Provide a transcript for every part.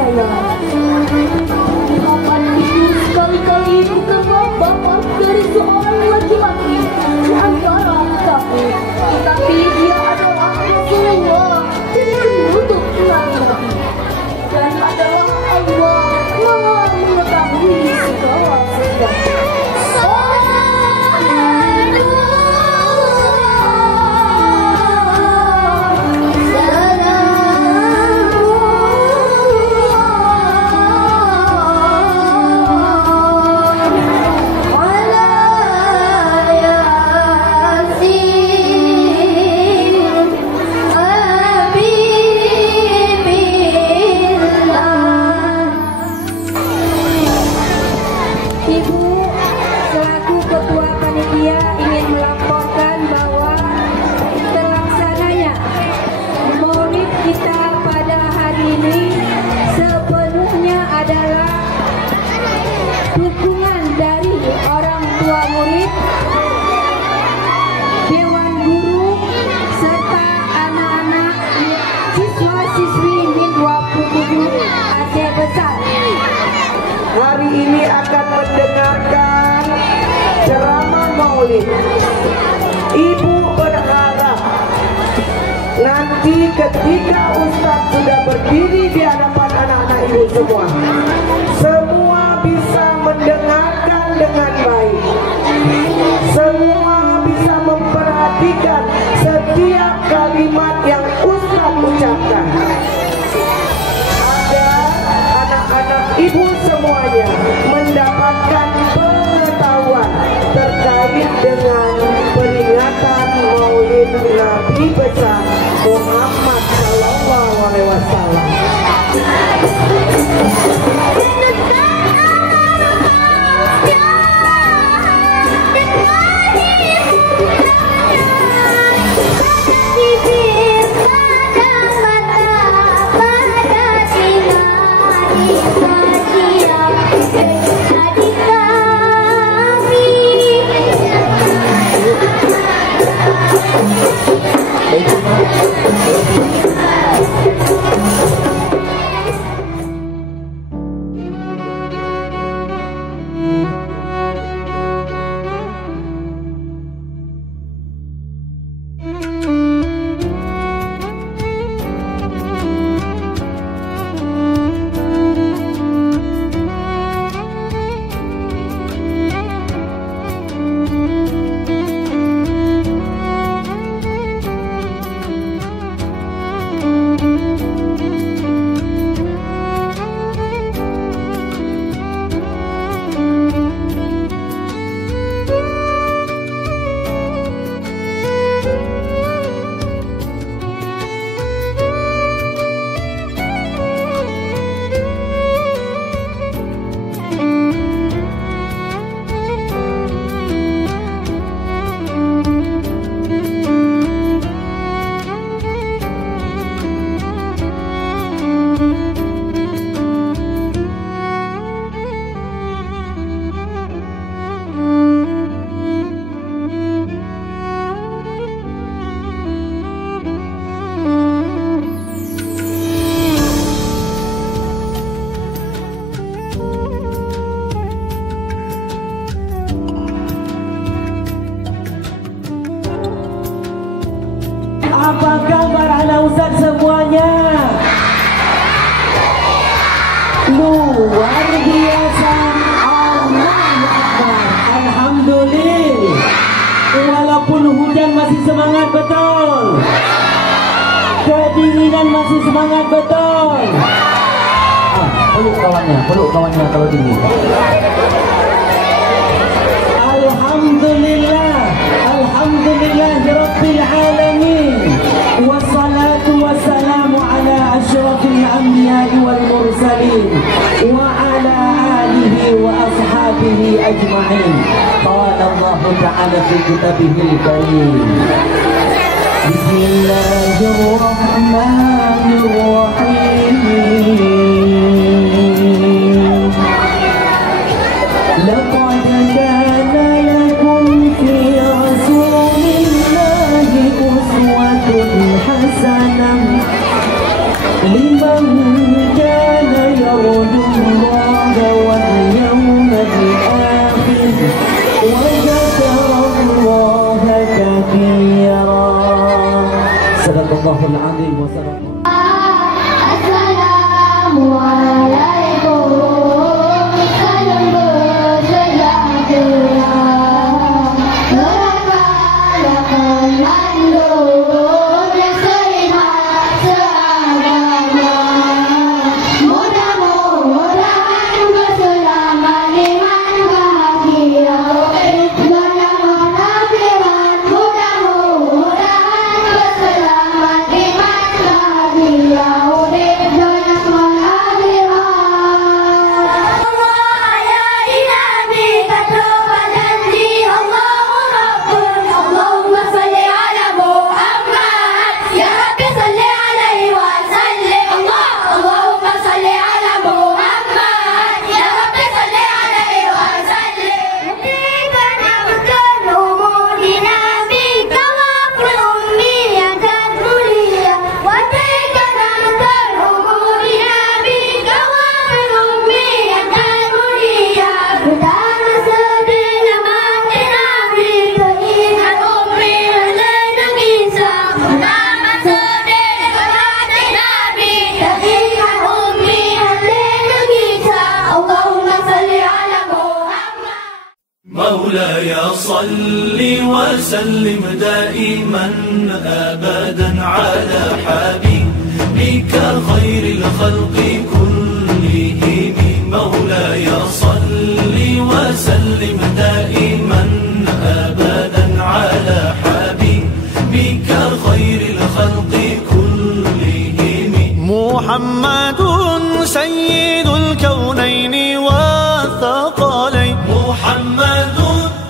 ya. Muhammad itu sekali-kali bukan bapak dari seorang laki-laki di antara kami, tetapi dia adalah Rasulullah dan penutup nabi, dan adalah Allah Maha mengetahui segala sesuatu. Hari ini akan mendengarkan ceramah maulid. Ibu berharap nanti ketika Ustaz sudah berdiri di hadapan anak-anak ibu semua bisa mendengarkan dengan baik. Semua bisa memperhatikan setiap kalimat yang Ustaz ucapkan. Ibu semuanya mendapatkan pengetahuan terkait dengan peringatan Maulid Nabi besar Muhammad Sallallahu Alaihi Wasallam. Apa kabar anak Ustaz semuanya? Luar biasa. Allahu Akbar. Alhamdulillah. Walaupun hujan masih semangat betul. Kedinginan masih semangat betul. Peluk kawannya kalau dingin. Alhamdulillah. Alhamdulillahirabbil alamin. Wassalatu wassalamu ala asyrafil anbiya'i wal mursalin wa ala alihi wa ashabihi ajma'in. Qala Allah ta'ala fi kitabihil karim. Bismillahirrahmanirrahim. Laqad kana lakum fi rasulillahi uswatun hasanah liman kana Sadaqallahul azim wa sadaqallahu. Assalamualaikum. Salam bersejahtera. Berkala komando bersehat seagama. Mudah-mudahan berselamat iman bahagia. Mudah-mudahan berselamat iman bahagia. مولاي صل وسلم دائما أبدا على حبيبك خير الخلق كلهم. مولاي صل وسلم دائما أبدا على حبيبك خير الخلق كلهم. محمد سيد الكونين والثقلين. محمد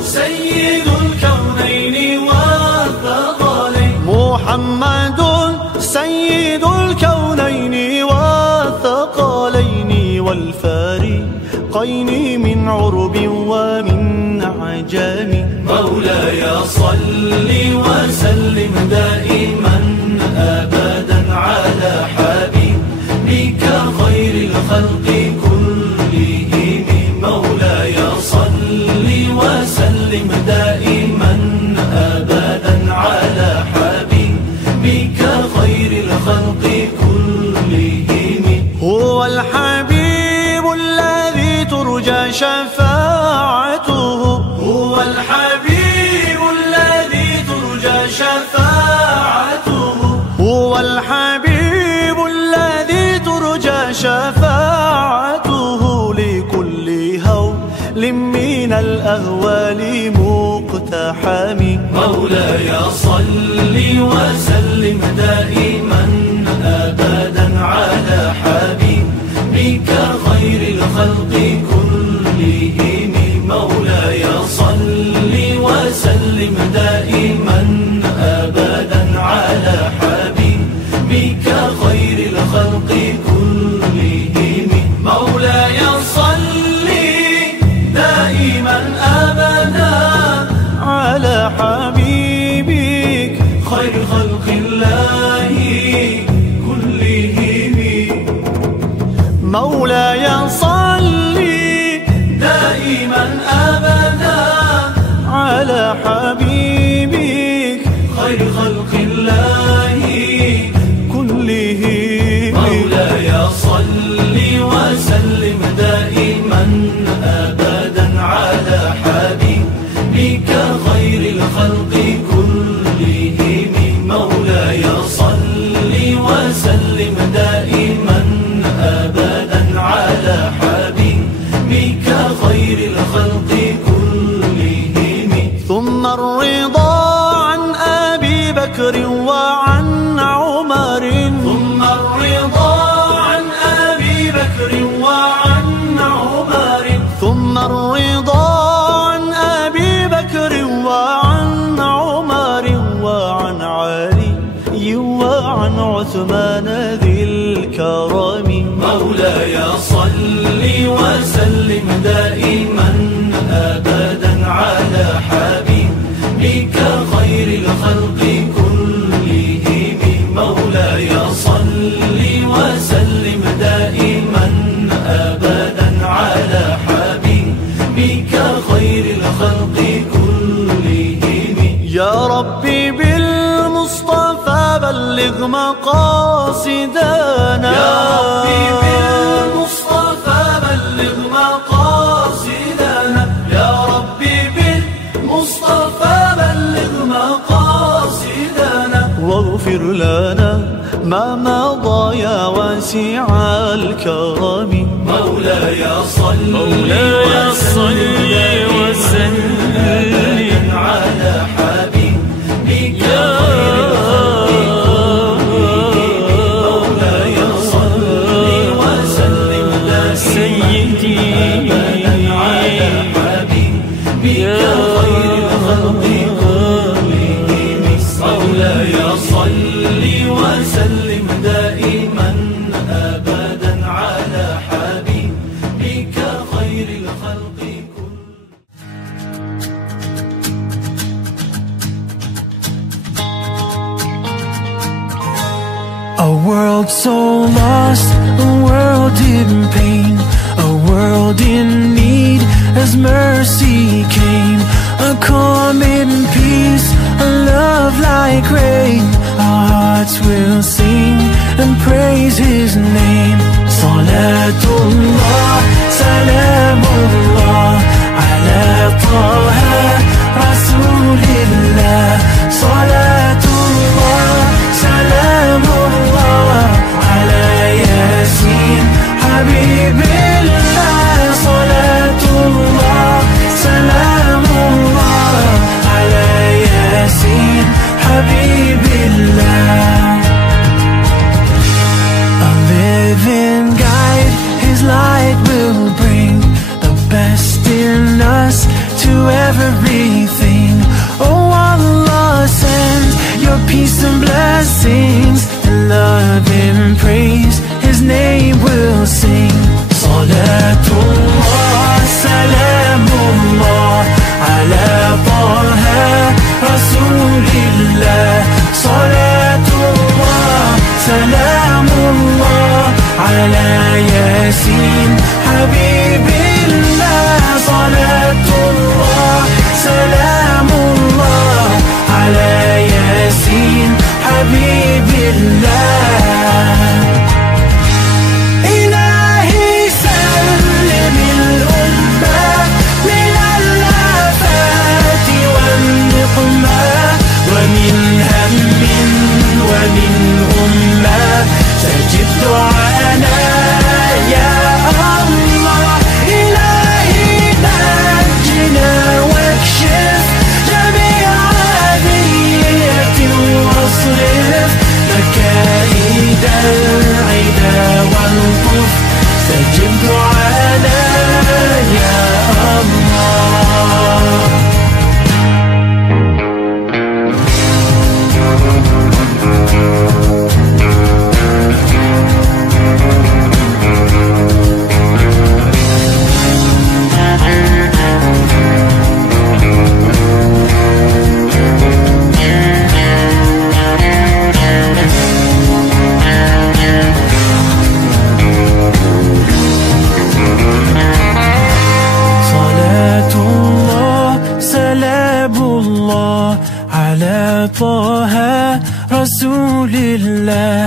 سيد الكونين والثقلين. محمد سيد الكونين والثقلين والفارقين من عرب ومن عجم. مولاي صل وسلم دائما أبدا على حبيبك خير الخلق كلهم. مولاي صل وسلم دائما أبدا على حبيبك خير الخلق كلهم. هو الحبيب الذي ترجى شفاعته. هو الحبيب الذي ترجى شفاعته. هو الحبيب الذي ترجى شفاعته لكل هول من الأهوال مقتحم. مولاي صل وسلم دائما أبدا على حبيبك خير الخلق كلهم. مولاي صل وسلم دائما أبدا على حبيبك خير الخلق كلهم. مولاي صل دائما أبدا على حبيبك خير خلق الله كلهم. مولاي صل دائما أبدا على حبيبك خير خلق الله كلهم. مولاي صل وسلم دائما أبدا على حبيبك خير الخلق كلهم. مولاي صل وسلم دائما أبدا على حبيبك خير الخلق كلهم. ثم الرضا عن أبي بكر وعن عمر. ثم الرضا عن أبي بكر وعن عمر. ثم الرضا عن أبي بكر وعن عمر وعن علي وعن عثمان ذي الكرم. مولاي صل وسلم دائما أبدا على حبيبك خير الخلق كلهم. مولاي صل وسلم دائما أبدا على حبيبك خير الخلق كلهم. يا ربي بالمصطفى بلغ بلغ مقاصدنا يا ربي بالمصطفى بلغ مقاصدنا، يا ربي بالمصطفى بلغ مقاصدنا، واغفر لنا ما مضى يا واسع الكرم. مولاي صل وسلم على حبيبك خير الخلق كلهم. مولاي صل وسلم سيدي أبدا على حبيبك خير الخلق كلهم. مولاي صل وسلم دائما أبدا على حبيبك خير الخلق كلهم. A world so lost, a world in pain, a world in need as mercy came. A calm in peace, a love like rain. Our hearts will sing and praise His name. Salatullah, salamullah, ala Taha, Rasulillah. Salatullah, salamullah, ala Yasin, Habibillah. Salatullah, salamullah, ala Yasin, Habibillah. A living guide, His light will bring the best in us to everything. Oh Allah, send your peace and blessings, and love and praise His name will sing. Salatullah, salamullah, ala Taha, Rasulillah. Salatullah, salamullah, ala Yasin, Habibillah. Salatullah, salamullah, ala Yasin, Habibillah. إلهي سلم الأمة من الآفات والنقمة، ومن هم ومن أمة. استجب دعانا يا الله. إلهي نجنا واكشف جميع أذية واصرف مكائد العدا والطف. استجب دعانا يا الله. Taha, Rasulillah.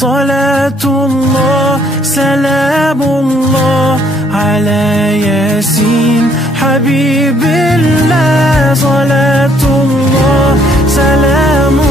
Salatullah, salamullah, ala Yasin, Habibillah. Salatullah, salamullah.